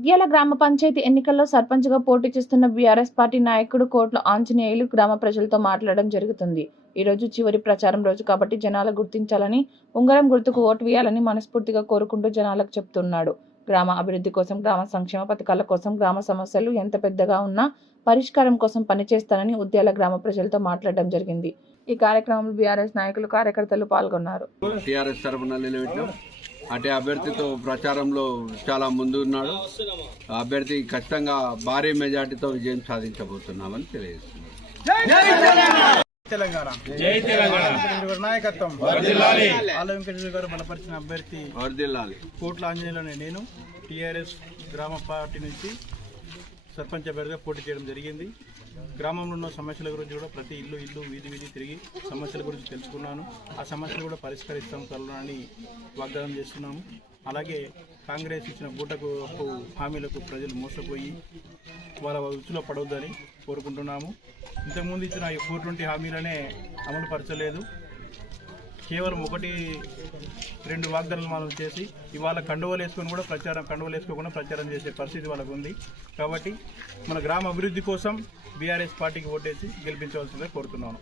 ముగ్యాల గ్రామ పంచాయతీ ఎన్నికల్లో సర్పంచ్గా పోటీ చేస్తున్న బీఆర్ఎస్ పార్టీ నాయకుడు కోట్ల ఆంజనేయులు గ్రామ ప్రజలతో మాట్లాడడం జరుగుతుంది. ఈరోజు చివరి ప్రచారం రోజు కాబట్టి జనాలు గుర్తించాలని ఉంగరం గుర్తుకు ఓటు వేయాలని మనస్ఫూర్తిగా కోరుకుంటూ జనాలకు చెప్తున్నాడు. గ్రామ అభివృద్ధి కోసం గ్రామ సంక్షేమ పథకాల కోసం గ్రామ సమస్యలు ఎంత పెద్దగా ఉన్నా పరిష్కారం కోసం పనిచేస్తానని ఉద్యాల గ్రామ ప్రజలతో మాట్లాడడం జరిగింది. ఈ కార్యక్రమంలో బీఆర్ఎస్ నాయకులు కార్యకర్తలు పాల్గొన్నారు. టీఆర్ఎస్ తరఫున నిలబెట్టాం అటే అభ్యర్థితో ప్రచారంలో చాలా ముందు ఉన్నాడు ఆ అభ్యర్థి ఖచ్చితంగా భారీ మెజార్టీతో విజయం సాధించబోతున్నామని తెలియజేస్తున్నాం తెలంగాణ! జై తెలంగాణ! నాయకత్వం ఆల వెంకటేశ్వర గారు బలపరిచిన అభ్యర్థి వర్దిల్లాలి. కోట్ల ఆంజనేయులు నేను. టీఆర్ఎస్ గ్రామ పార్టీ నుంచి సర్పంచ్ అభ్యర్థిగా పోటీ చేయడం జరిగింది. గ్రామంలో ఉన్న సమస్యల గురించి కూడా ప్రతి ఇల్లు ఇల్లు వీధి వీధి తిరిగి సమస్యల గురించి తెలుసుకున్నాను. ఆ సమస్యలు కూడా పరిష్కరిస్తాం త్వరలోనని వాగ్దానం చేస్తున్నాము. అలాగే కాంగ్రెస్ ఇచ్చిన బూటకు హామీలకు ప్రజలు మోసపోయి వాళ్ళ ఉచ్చులో పడవద్దని కోరుకుంటున్నాము. ఇంతకుముందు ఇచ్చిన ఫోర్ ట్వంటీ హామీలనే అమలు పరచలేదు కేవలం ఒకటి రెండు వాగ్దానాలు మనం చేసి ఇవాళ కండువలు వేసుకొని కూడా ప్రచారం కండువలు వేసుకోకుండా ప్రచారం చేసే పరిస్థితి వాళ్ళకు ఉంది. కాబట్టి మన గ్రామ అభివృద్ధి కోసం బీఆర్ఎస్ పార్టీకి ఓటేసి గెలిపించవలసిందిగా కోరుతున్నాను.